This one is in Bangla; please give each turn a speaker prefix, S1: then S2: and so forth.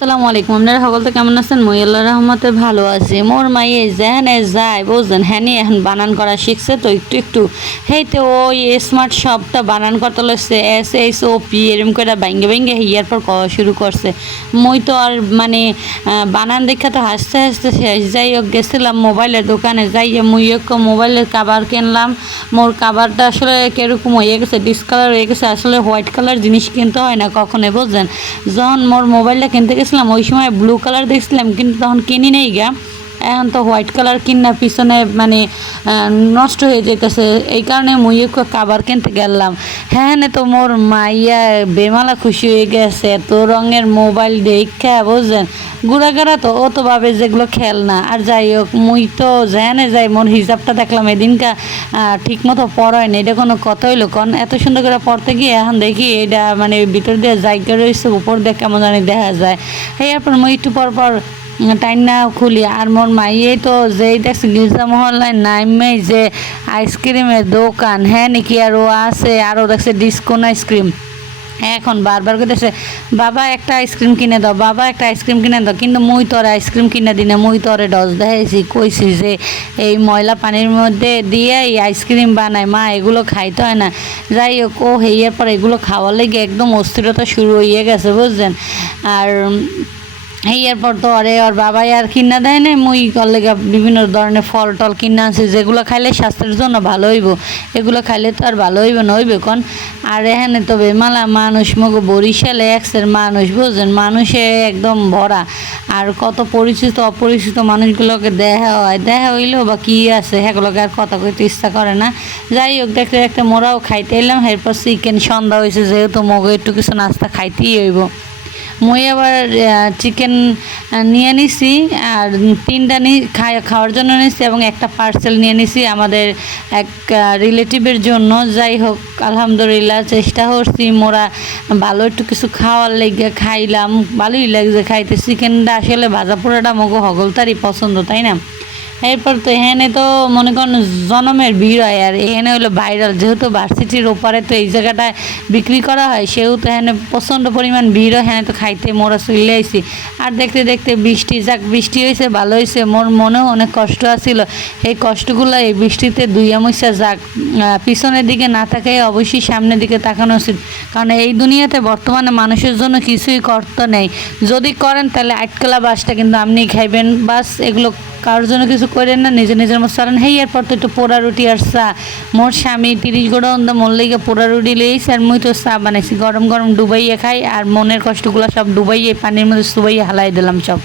S1: আসসালামু আলাইকুম। আপনারা সকল তো কেমন আছেন? মই আল্লাহ রহমতে ভালো আছি। মোর মাইয়ে যেখানে যায় বুঝলেন হ্যাঁ এখন বানান করা শিখছে, তো একটু একটু। হেইতে ওই স্মার্ট শপটা বানান করতে লাগছে এস এইচ ও পি এরম করে বাইঙ্গে বাইঙ্গে হিয়ার পর কওয়া শুরু করছে। মই তো আর মানে বানান দেখা তো হাসতে হাসতে শেষ। যাই হোক, গেছিলাম মোবাইলের দোকানে যাই মুই এক মোবাইলের কাবার কিনলাম। মোর কাবারটা আসলে কীরকম হয়ে গেছে ডিসকালার হয়ে গেছে, আসলে হোয়াইট কালার জিনিস কিনতে হয় না কখনোই বুঝলেন যখন মোর মোবাইলটা কিনতে গেছিলাম ওই সময় ব্লু কালার দেখছিলাম কিন্তু তখন কিনি নেই গা এখন তো হোয়াইট কালার কিনা পিছনে মানে নষ্ট হয়ে যেতেছে এই কারণে মুই কাবার কিনতে গেলাম। হ্যাঁ নে তো মোর মাইয়া বেমালা খুশি হয়ে গেছে। এত রঙের মোবাইল দেখা বুঝলেন গুড়াগাড়া তো, ও তো ভাবে যেগুলো খেলনা। আর যাই হোক, মুই তো জানে যাই, মোর হিসাবটা দেখলাম, এদিনকা ঠিক মতো পড়ায় না এটা কোনো কথা হইল কন? এত সুন্দর করে পড়তে গিয়ে এখন দেখি এটা মানে ভিতর দিয়ে জায়গা রয়েছে, উপর দিয়ে কেমন জানি দেখা যায়। এরপর মুই একটু পর পর টাইম না খুলি, আর মোর মাইয়ে তো যেই দেখছি গির্জা মহল্লায় নাইমে যে আইসক্রিমের দোকান। হ্যাঁ নাকি? আর ও আছে আরও দেখছে ডিসকোন আইসক্রিম। এখন বারবার করতেছে বাবা একটা আইসক্রিম কিনে দাও, বাবা একটা আইসক্রিম কিনে দাও। কিন্তু মুই তোর আইসক্রিম কিনে দিনে, মুই তোরে ডস দেখাইছি, কইছি যে এই ময়লা পানির মধ্যে দিয়ে এই আইসক্রিম বানায়। মা, এগুলো খাইতে হয় না। যাই হোক, ও হেয়ার পর এগুলো খাওয়ার লেগে একদম অস্থিরতা শুরু হয়ে গেছে, বুঝছেন? আর এরপর তো আরে ওর বাবাই আর কিনা দেয় না মুই করলে বিভিন্ন ধরনের ফল টল কিনা আছে যেগুলো খাইলে স্বাস্থ্যের জন্য ভালো হইব, এগুলো খাইলে তো আর ভালো হইব না, হইবে কন? আর এখানে তো বেমালা মানুষ, মগ বরিশালে এক্সের মানুষ, বুঝছেন? মানুষে একদম ভরা। আর কত পরিচিত, অপরিচিত মানুষগুলোকে দেখা হয়, দেখা হইলেও বা কী আছে, সেগুলোকে আর কথা কইতে ইচ্ছা করে না। যাই হোক, দেখতে দেখতে মোরাও খাইতে এলাম, এরপর চিকেন সন্ধ্যা হয়েছে যেহেতু মগে একটু কিছু নাস্তা খাইতেই হইব। মই আবার চিকেন নিয়ে নিছি, আর তিনটা নি খাওয়ার জন্য নিছি এবং একটা পার্সেল নিয়ে নিছি আমাদের এক রিলেটিভের জন্য। যাই হোক, আলহামদুলিল্লাহ, চেষ্টা করছি মোরা ভালো একটু কিছু খাওয়ার লেগে খাইলাম। ভালোই লাগছে, খাইতে। চিকেনটা আসলে ভাজা পোড়াটা মগো হগলতারই পছন্দ, তাই না? এরপর তো এখানে তো মনে করেন জনমের ভিড় হয়, আর এখানে হলো ভাইরাল যেহেতু ভার্সিটির ওপারে তো এই জায়গাটায় বিক্রি করা হয়, সেহেতু এখানে প্রচণ্ড পরিমাণ ভিড় হয়, এখানে তো খাইতে মোরা চলে আইসি আর দেখতে দেখতে বৃষ্টি যাক, বৃষ্টি হয়েছে ভালো হয়েছে মোর মনেও অনেক কষ্ট আছিল। এই কষ্টগুলো এই বৃষ্টিতে দুইয়া মইসা যাক। পিছনের দিকে না তাকাই অবশ্যই সামনের দিকে তাকানো উচিত। কারণ এই দুনিয়াতে বর্তমানে মানুষের জন্য কিছুই করতে নেই। যদি করেন তাহলে আটকলা বাসটা কিন্তু আপনি খাইবেন। বাস এগুলো কারোর জন্য কিছু করেন না, নিজে নিজের মতো চলেন হেই, এরপর তো একটু পোড়া রুটি আর চা। মোর স্বামী তিরিশ গোড়া অন্ধ, মোর লেগে পোড়া রুটি লইস আর মুই তো চা বানাইছি। গরম গরম ডুবাইয়ে খাই আর মনের কষ্টগুলো সব ডুবাইয়ে, পানির মধ্যে সুবাইয়ে হালাই দিলাম সব।